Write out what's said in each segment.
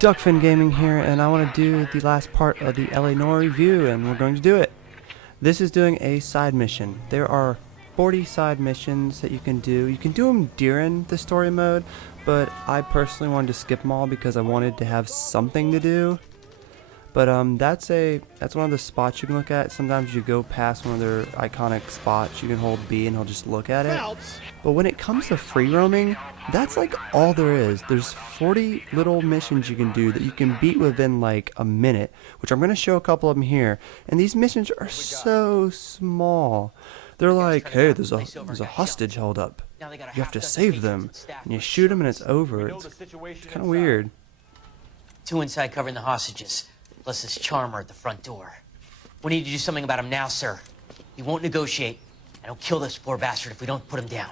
Duckfin Gaming here, and I want to do the last part of the L.A Noire review, and we're going to do it. This is doing a side mission. There are 40 side missions that you can do. You can do them during the story mode, but I personally wanted to skip them all because I wanted to have something to do. But that's one of the spots you can look at. Sometimes you go past one of their iconic spots, you can hold B and he'll just look at it. But when it comes to free roaming, that's like all there is. There's 40 little missions you can do that you can beat within like a minute, which I'm going to show a couple of them here. And these missions are so small. They're like, hey, there's a hostage held up. You have to save them. And you shoot them and it's over. It's kind of weird. 2 inside covering the hostages, plus this charmer at the front door. We need to do something about him now, sir. He won't negotiate, and he'll kill this poor bastard if we don't put him down.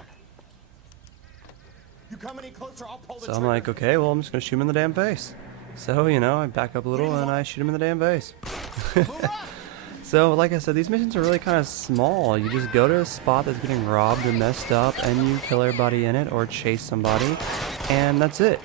You come any closer, I'll pull the trigger. I'm like, okay, well, I'm just going to shoot him in the damn face. So, you know, I back up a little and I shoot him in the damn face. So, like I said, these missions are really kind of small. You just go to a spot that's getting robbed and messed up, and you kill everybody in it or chase somebody, and that's it.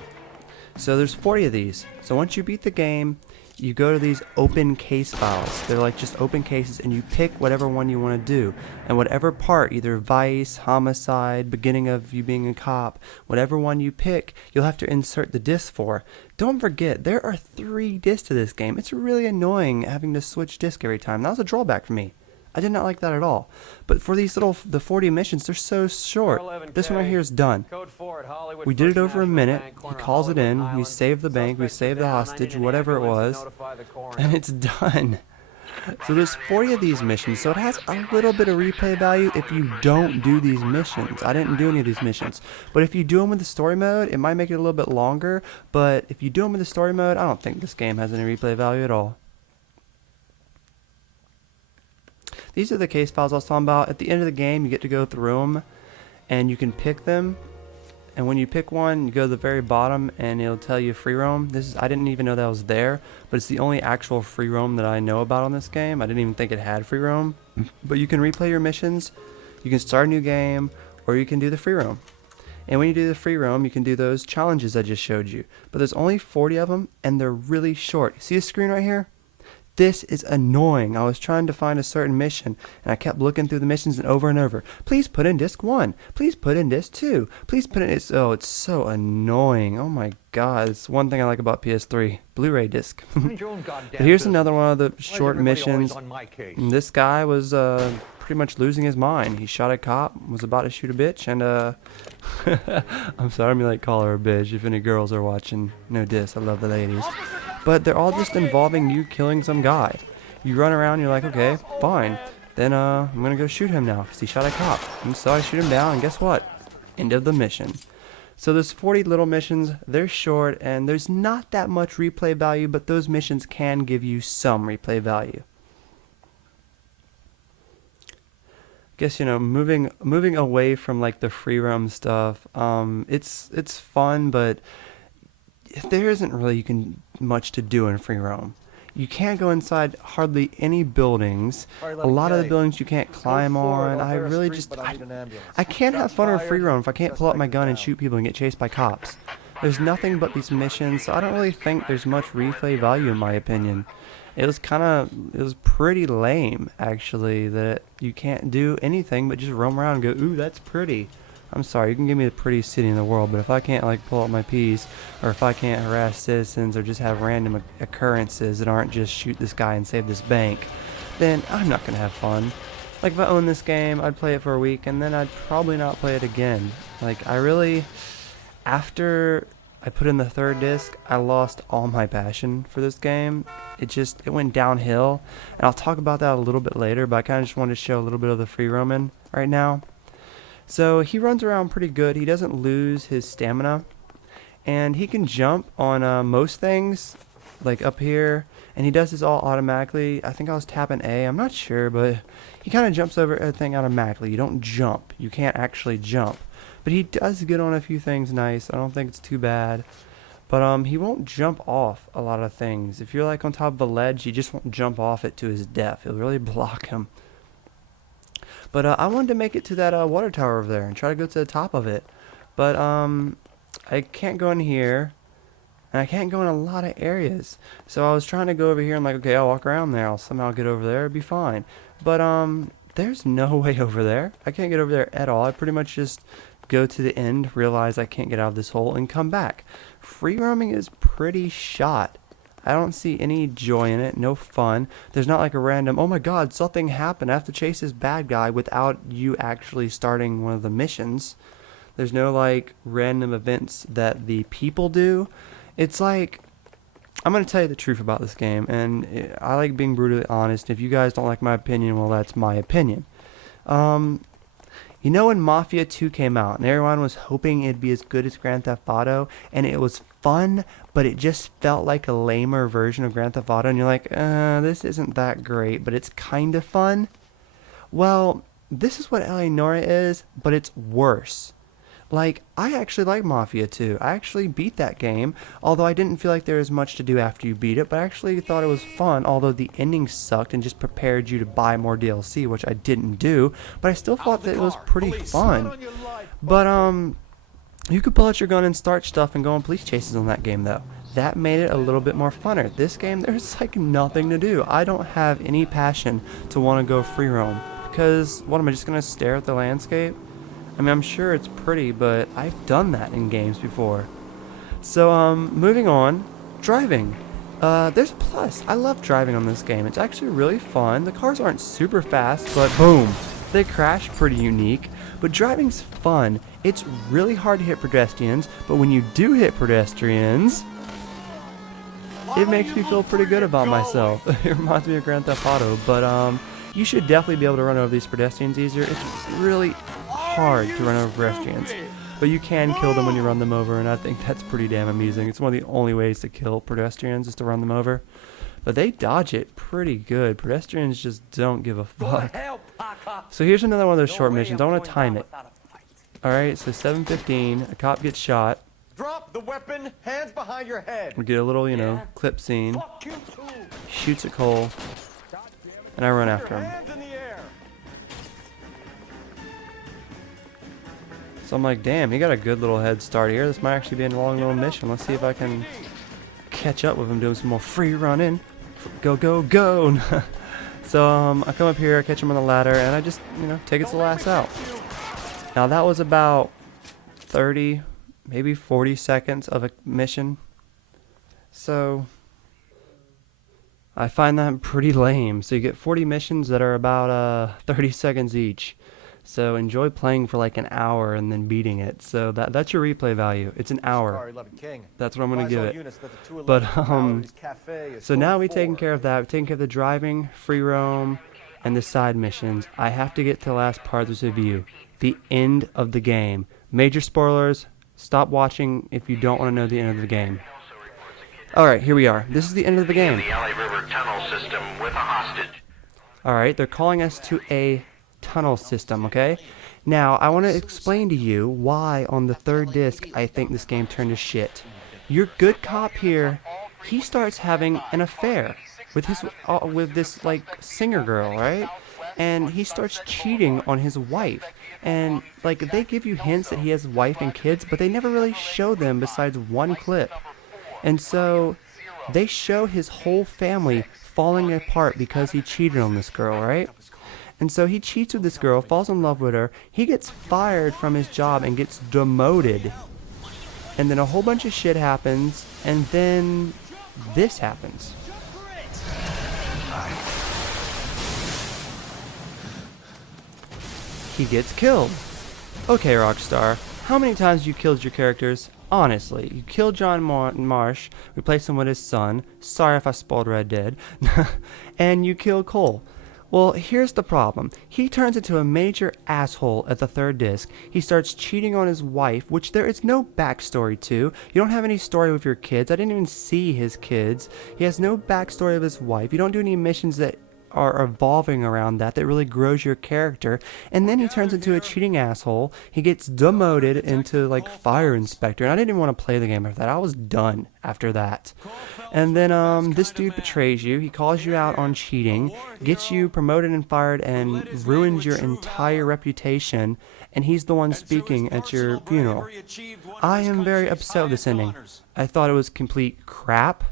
So there's 40 of these. So once you beat the game, you go to these open case files. They're like just open cases, and you pick whatever one you want to do. And whatever part, either vice, homicide, beginning of you being a cop, whatever one you pick, you'll have to insert the disc for. Don't forget, there are 3 discs to this game. It's really annoying having to switch disc every time. That was a drawback for me. I did not like that at all. But for these the 40 missions, they're so short. This one right here is done. We did it over a minute. He calls it in. We save the bank. We save the hostage, whatever it was. And it's done. So there's 40 of these missions. So it has a little bit of replay value if you don't do these missions. I didn't do any of these missions. But if you do them with the story mode, it might make it a little bit longer. But if you do them with the story mode, I don't think this game has any replay value at all. These are the case files I was talking about. At the end of the game, you get to go through them, and you can pick them. And when you pick one, you go to the very bottom, and it'll tell you free roam. I didn't even know that was there, but it's the only actual free roam that I know about on this game. I didn't even think it had free roam. But you can replay your missions, you can start a new game, or you can do the free roam. And when you do the free roam, you can do those challenges I just showed you. But there's only 40 of them, and they're really short. See the screen right here? This is annoying. I was trying to find a certain mission, and I kept looking through the missions and over. Please put in disc 1. Please put in disc 2. Please put in... Oh, it's so annoying. Oh my god. It's one thing I like about PS3. Blu-ray disc. But here's another one of the short missions. This guy was pretty much losing his mind. He shot a cop, was about to shoot a bitch, and I'm sorry, I'm gonna like call her a bitch if any girls are watching. No diss, I love the ladies. But they're all just involving you killing some guy. You run around, you're like, okay, fine. Then I'm gonna go shoot him now because he shot a cop. And so I shoot him down, and guess what? End of the mission. So there's 40 little missions. They're short, and there's not that much replay value, but those missions can give you some replay value. Guess, you know, moving away from like the free roam stuff, it's fun, but there isn't really much to do in free roam. You can't go inside hardly any buildings. A lot of the buildings you can't climb on. I really just I can't have fun in free roam if I can't pull out my gun and shoot people and get chased by cops. There's nothing but these missions, so I don't really think there's much replay value in my opinion. It was pretty lame actually that you can't do anything but just roam around and go, ooh, that's pretty. I'm sorry, you can give me the prettiest city in the world, but if I can't like pull out my piece, or if I can't harass citizens or just have random occurrences that aren't just shoot this guy and save this bank, then I'm not going to have fun. Like if I owned this game, I'd play it for a week and then I'd probably not play it again. Like after I put in the 3rd disc, I lost all my passion for this game. It went downhill, and I'll talk about that a little bit later, but I kind of just wanted to show a little bit of the free roaming right now. So he runs around pretty good. He doesn't lose his stamina, and he can jump on most things, like up here, and he does this all automatically. I think I was tapping A, I'm not sure, but he kind of jumps over everything automatically. You don't jump. You can't actually jump. But he does get on a few things nice. I don't think it's too bad. But he won't jump off a lot of things. If you're like on top of a ledge, he just won't jump off it to his death. It'll really block him. But I wanted to make it to that water tower over there and try to go to the top of it. But I can't go in here. And I can't go in a lot of areas. So I was trying to go over here and like, okay, I'll walk around there. I'll somehow get over there. It'd be fine. But there's no way over there. I can't get over there at all. I pretty much just go to the end, realize I can't get out of this hole, and come back. Free roaming is pretty shot. I don't see any joy in it. No fun. There's not like a random, oh my god, something happened. I have to chase this bad guy without you actually starting one of the missions. There's no like random events that the people do. It's like, I'm going to tell you the truth about this game, and I like being brutally honest. If you guys don't like my opinion, well, that's my opinion. You know when Mafia 2 came out, and everyone was hoping it'd be as good as Grand Theft Auto, and it was fun, but it just felt like a lamer version of Grand Theft Auto, and you're like, this isn't that great, but it's kind of fun? Well, this is what L.A Noire is, but it's worse. Like, I actually like Mafia 2. I actually beat that game, although I didn't feel like there was much to do after you beat it, but I actually thought it was fun, although the ending sucked and just prepared you to buy more DLC, which I didn't do, but I still thought that it was pretty fun. But, you could pull out your gun and start stuff and go on police chases on that game, though. That made it a little bit more funner. This game, there's like nothing to do. I don't have any passion to want to go free roam, because, what, am I just going to stare at the landscape? I mean, I'm sure it's pretty, but I've done that in games before. So, moving on. Driving. There's a plus. I love driving on this game. It's actually really fun. The cars aren't super fast, but boom. They crash pretty unique. But driving's fun. It's really hard to hit pedestrians, but when you do hit pedestrians, it makes me feel pretty good about myself. It reminds me of Grand Theft Auto, but, you should definitely be able to run over these pedestrians easier. It's really hard to run over pedestrians, but you can kill them when you run them over, and I think that's pretty damn amusing. It's one of the only ways to kill pedestrians is to run them over, but they dodge it pretty good. Pedestrians just don't give a fuck. So here's another one of those short missions. I want to time it. Alright, so 7:15, a cop gets shot. Drop the weapon, hands behind your head. We get a little, you know, clip scene. Shoots at Cole, and I run after him. So I'm like, damn, he got a good little head start here. This might actually be a long little mission. Let's see if I can catch up with him doing some more free running. Go, go, go. So I come up here, I catch him on the ladder, and I just, you know, take its last out. Now that was about 30, maybe 40 seconds of a mission. So I find that pretty lame. So you get 40 missions that are about 30 seconds each. So enjoy playing for like an hour and then beating it. So that's your replay value. It's an hour. That's what I'm going to give it. But so now we've taken care of that. We've taken care of the driving, free roam, and the side missions. I have to get to the last part of this review. The end of the game. Major spoilers. Stop watching if you don't want to know the end of the game. Alright, here we are. This is the end of the game. The LA River tunnel system with a hostage. Alright, they're calling us to a tunnel system, okay? Now, I want to explain to you why on the third disc I think this game turned to shit. Your good cop here, he starts having an affair with this like singer girl, right? And he starts cheating on his wife. And like they give you hints that he has a wife and kids, but they never really show them besides one clip. And so they show his whole family falling apart because he cheated on this girl, right? And so he cheats with this girl, falls in love with her, he gets fired from his job and gets demoted. And then a whole bunch of shit happens, and then this happens. He gets killed. Okay, Rockstar, how many times you killed your characters? Honestly, you killed John Marsh, replaced him with his son, sorry if I spoiled Red Dead, and you killed Cole. Well, here's the problem. He turns into a major asshole at the third disc. He starts cheating on his wife, which there is no backstory to. You don't have any story with your kids. I didn't even see his kids. He has no backstory of his wife. You don't do any missions that are evolving around that really grows your character. And then he turns into a cheating asshole. He gets demoted into like fire inspector, and I didn't even want to play the game after that. I was done after that. And then this dude betrays you. He calls you out on cheating, gets you promoted and fired, and ruins your entire reputation. And he's the one speaking at your funeral. I am very upset with this ending. I thought it was complete crap.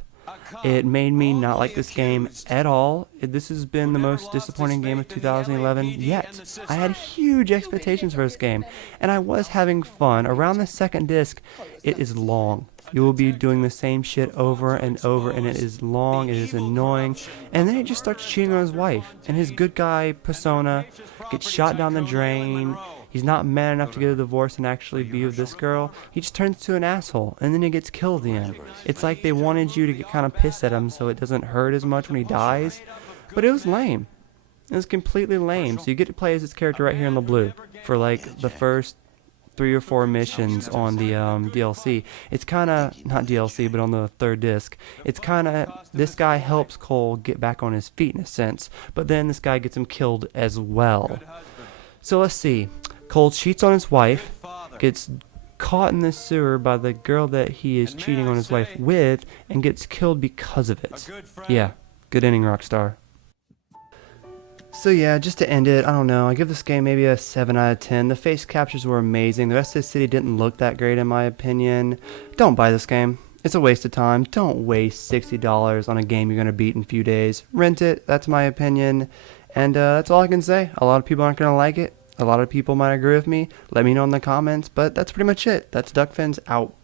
It made me not like this game at all. This has been the most disappointing game of 2011 yet. I had huge expectations for this game, and I was having fun. Around the second disc, it is long. You will be doing the same shit over and over, and it is long, it is annoying, and then he just starts cheating on his wife, and his good guy persona gets shot down the drain. He's not man enough to get a divorce and actually be with this girl. He just turns to an asshole, and then he gets killed at the end. It's like they wanted you to get kind of pissed at him so it doesn't hurt as much when he dies, but it was lame. It was completely lame. So you get to play as this character right here in the blue for like the first 3 or 4 missions on the DLC. It's kind of, not DLC, but on the third disc. It's kind of, this guy helps Cole get back on his feet in a sense, but then this guy gets him killed as well. So let's see. Cole cheats on his wife, gets caught in the sewer by the girl that he is cheating on his wife with, and gets killed because of it. Yeah, good ending, Rockstar. So yeah, just to end it, I don't know, I give this game maybe a 7 out of 10. The face captures were amazing. The rest of the city didn't look that great in my opinion. Don't buy this game. It's a waste of time. Don't waste $60 on a game you're going to beat in a few days. Rent it, that's my opinion. And that's all I can say. A lot of people aren't going to like it. A lot of people might agree with me. Let me know in the comments, but that's pretty much it. That's Duckfins out.